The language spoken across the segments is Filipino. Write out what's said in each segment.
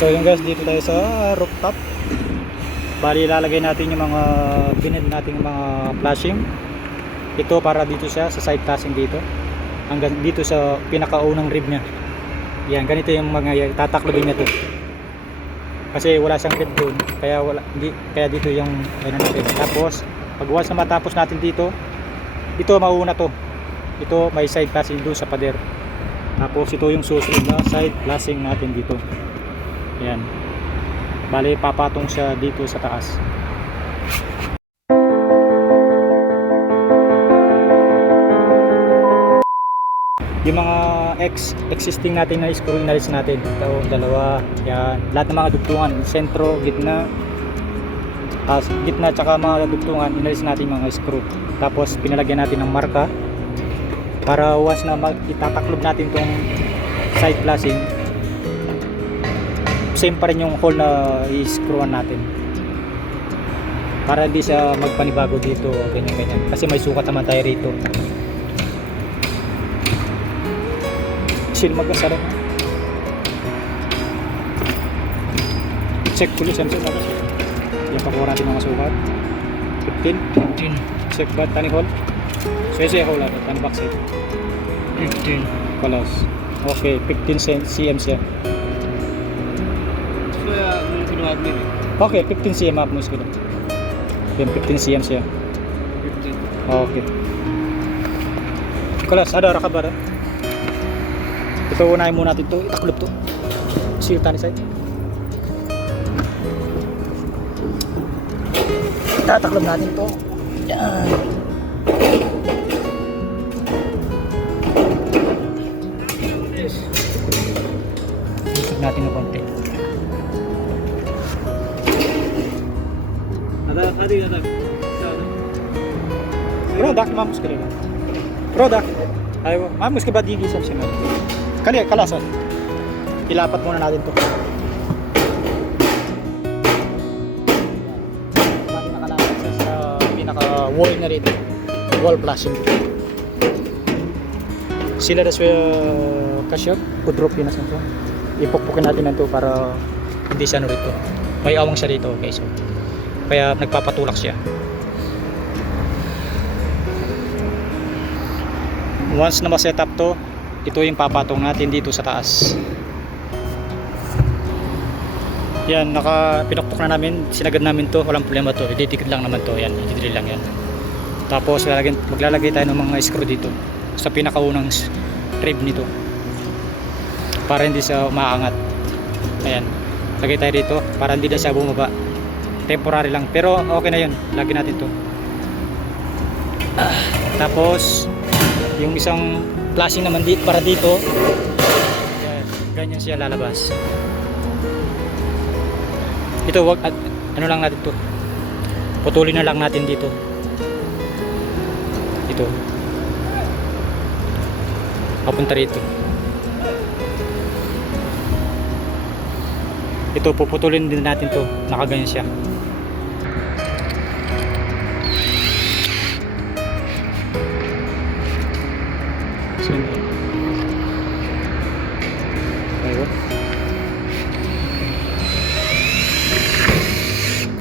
So yung guys, dito tayo sa rooftop. Bali ilalagay natin yung mga binid nating mga flashing. Ito para dito siya sa side flashing dito. Hanggang dito sa pinakaunang rib niya. Yan, ganito yung mga tataklobin niya to. Kasi wala siyang rib doon, kaya kaya dito yung ano natin. Tapos pag once na matapos natin dito, ito mauna to. Ito may side flashing doon sa pader. Tapos ito yung susunod na side flashing natin dito. Yan. Bali papatong siya dito sa taas. Yung mga existing natin na screw inalis natin. Ito, dalawa. Yan. Lahat ng mga dugtungan, sentro, gitna. Gitna tsaka mga dugtungan, inalis natin mga screw. Tapos pinalagyan natin ng marka para once na itataklob natin tong side flashing, same pa rin yung hole na i-screwan natin para hindi siya magpanibago dito, ganyan kasi may sukat naman tayo rito. Seal magkasara na check pulis yan sa labas yung pakuha natin mga sukat 15 check ba tani hole so yung hole natin tani backside 15 palas okay 15 cm siya. Okay, 15 cm up mo sila. Yan, 15 cm siya. 15. Okay. Kalas, ada rakabar. Ito unahin muna natin ito. Itaklob to. Seal tani side. Itataklob natin to. Yan. Ikot natin ng konti. Rodak mamus kali. Rodak. Ayo, mamus ke badigi sam sino. Kali kalasan. Ilapat muna natin to. Natin nakalapat sa pinaka wall na rito. Wall flashing. Sila das kasyot, kudrop yun na sa ipukpukin natin na to para hindi siya rito. May awang siya dito, okay, so kaya nagpapatulak siya. Once na ma-set up to, ito yung papatong natin dito sa taas. Yan, pinukpok na namin, sinagad namin to, walang problema to, ididikit lang naman to, yan, ididikit lang yan. Tapos maglalagay tayo ng mga screw dito sa pinakaunang rib nito para hindi siya umaangat. Ayan, lagay tayo dito para hindi na siya bumaba. Temporary lang, pero okay na yun, lagyan natin to. Tapos yung isang flashing naman dito para dito, ganyan siya lalabas. Ito wag ano lang natin to, putulin na lang natin dito. Ito papunta rito. Ito puputulin din natin to, nakaganyan siya. Ayo.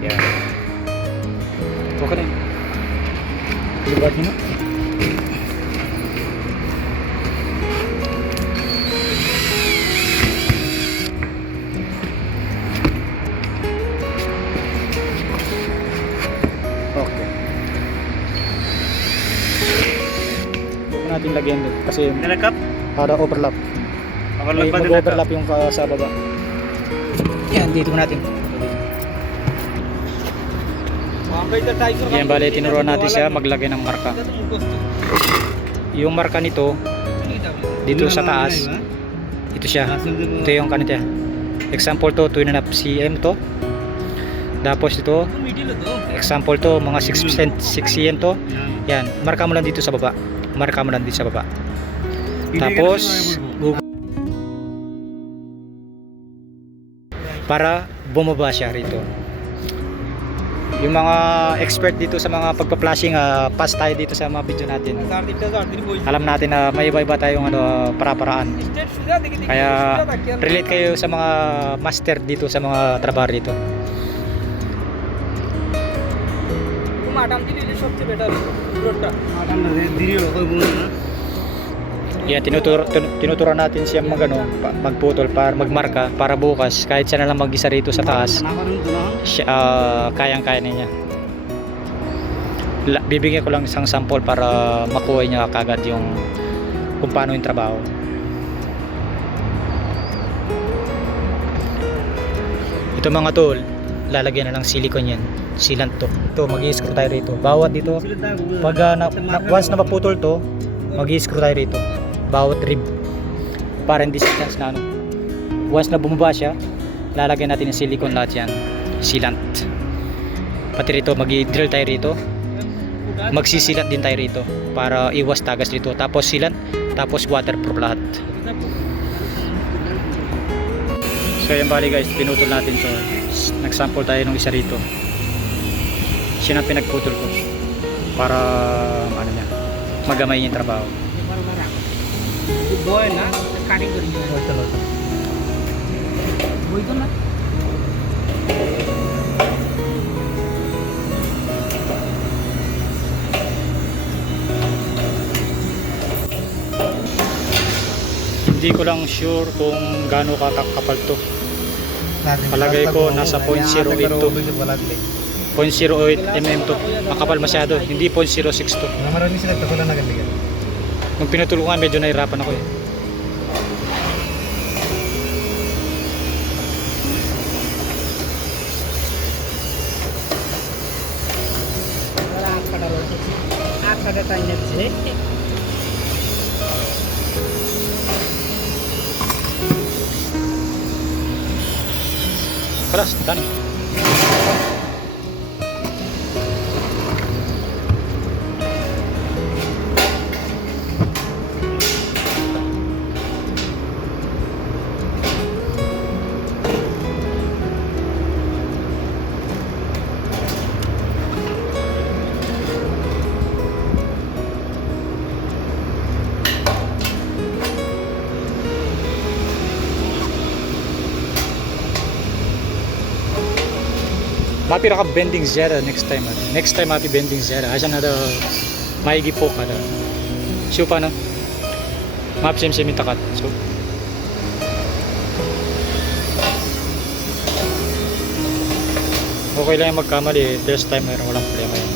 Ya. Okay na. Libat nyo. Okay. Natin lagyan din kasi nilagap para overlap. May mag-overlap yung sa baba. Yan, dito natin. Yan, bali tinuruan natin siya maglagay ng marka. Yung marka nito dito sa taas, ito siya. Ito yung kanito. Example to 2.5 cm to. Tapos ito example to mga 6 cm to. Yan, marka mo lang dito sa baba. Marka mo lang dito sa baba. Tapos para bumaba siya rito. Yung mga expert dito sa mga pagpa-flashing, pass tayo dito sa mga video natin. Alam natin na may iba-iba tayong para-paraan. Kaya relate kayo sa mga master dito sa mga trabaho dito. Yeah, tinuturan natin siya magputol para magmarka para bukas kahit siya na lang mag-isa rito sa taas. Kayang-kaya niya. Bibigyan ko lang isang sample para makuha niya kagad yung kung paano yung trabaho. Ito mga tol, lalagyan na ng silicone yan. Sealant to. Ito, mag-i-screw tayo rito. Bawat dito, pag once na maputol to, mag-i-screw tayo rito. Bawat rib. Para hindi distance na ano. Once na bumaba siya, lalagyan natin ng silicone lahat yan. Sealant. Pati rito, mag-i-drill tayo rito. Magsisilat din tayo rito para iwas tagas dito. Tapos sealant, tapos waterproof lahat. So yan bali guys, pinutol natin to. Nagsample tayo ng isa rito. Siya na pinagputol ko para ano niya, magamay niya yung trabaho. boy na cutting करी है चलो वही तो ना hindi ko lang sure kung gaano kakapal to. Palagay ko nasa 0.08 to. 0.08 mm to. Makapal masyado. Hindi 0.06 to. Marami sila takulan na ganyan. Nung pinutulungan medyo nahirapan ako eh. Ada tanya sih. Keras, done. Mapi raka bending zera next time. Next time mapi bending zera. Asan ada maigi po kada. So paano? Map sim takat. So okay lang yung magkamali. First time mayroon walang problema yan.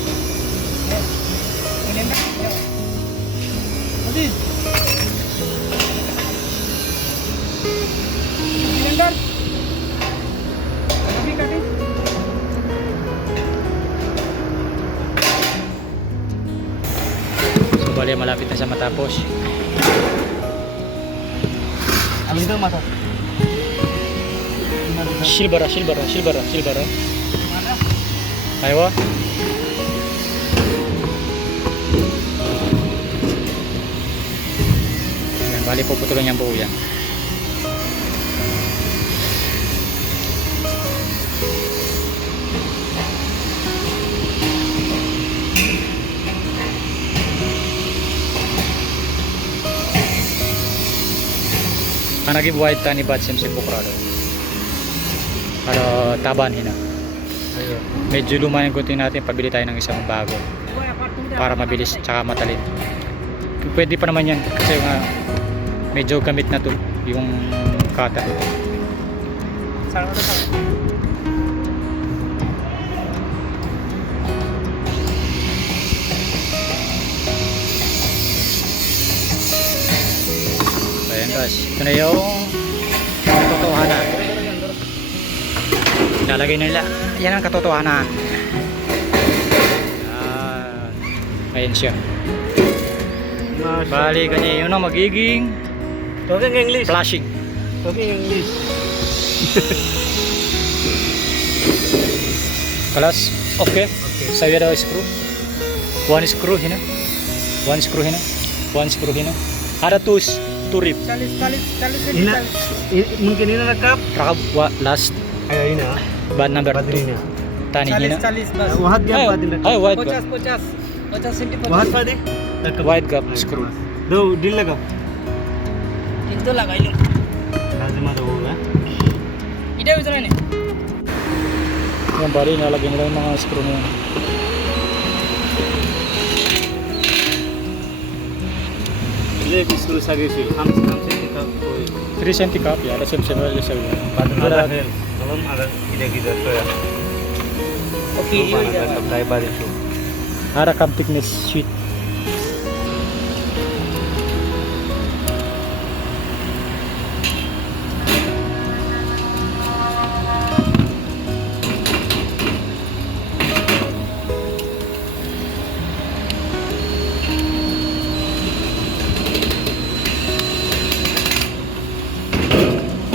Bali malapit na sa matapos. Ano dito mata? Silbara. Aywa. Yan, bali puputulan yung buo yan. Anagi buhay tani bat sim bukrado. Para taban hina. Medyo lumayan gunting natin, pabili tayo ng isang bago para mabilis tsaka matalit. Pwede pa naman yan kasi medyo gamit na to yung cutter. Ayan guys, ito na yung katotohanan. Ilalagay nila. Yan ang katotohanan. Ayan siya. Bali kanya yun ang magiging Talking English. flashing. Talking English. Kelas, okay. So you ada screw. One screw hina. One screw hina. One screw hina. Ada two rib. Chalis Ina, mungkin ini nakap. Rakab last Ayo ini ah. bad number Ba't 2. ini? पता नहीं है ना 40 बस वहाँ गया बादी लगा hi white 50 सेंटी वहाँ बादी वाइट गप स्क्रू दो डील लगा किंतु लगाइलो लाजिम ada होगा ida utra ni yung bali nalagyan nila yung mga screw na yan ले स्क्रू सगे सी हम से का कोई 3 cm cup ya ada sem walis sa बाद में ada hello kalau ada ida तो ya okay कब काय बादी show ada cam thickness sheet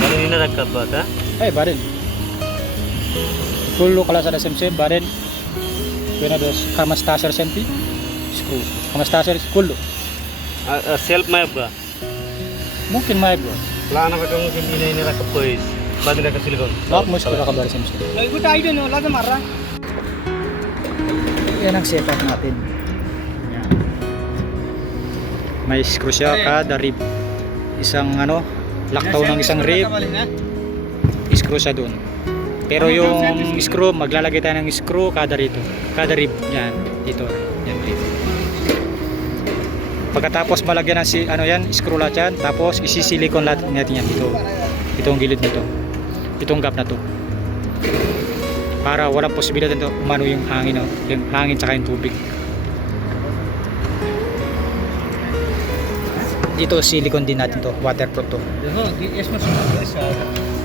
kalau ini dekat buat ha ay barin full kalau ada sem barin yun ada kamastasher senti screw kamastasher kullo self में बा mungkin may bro लाना का mungkin ini rakap kois बाद में का silikon lock mo screw ka barin sem no iguta ida no la marra yan ang setup natin yan. May screw siya kada rib isang ano laktaw ng isang rib screw siya dun pero yung screw maglalagay tayo ng screw kada rito kada rib yan dito yan rib pagkatapos malagyan ng ano yan screw lahat yan tapos isisilikon lahat natin yan dito itong gilid nito itong gap na to para walang posibilidad nito umano yung hangin tsaka yung tubig dito silicone din natin to waterproof to देखो ये इसमें सुना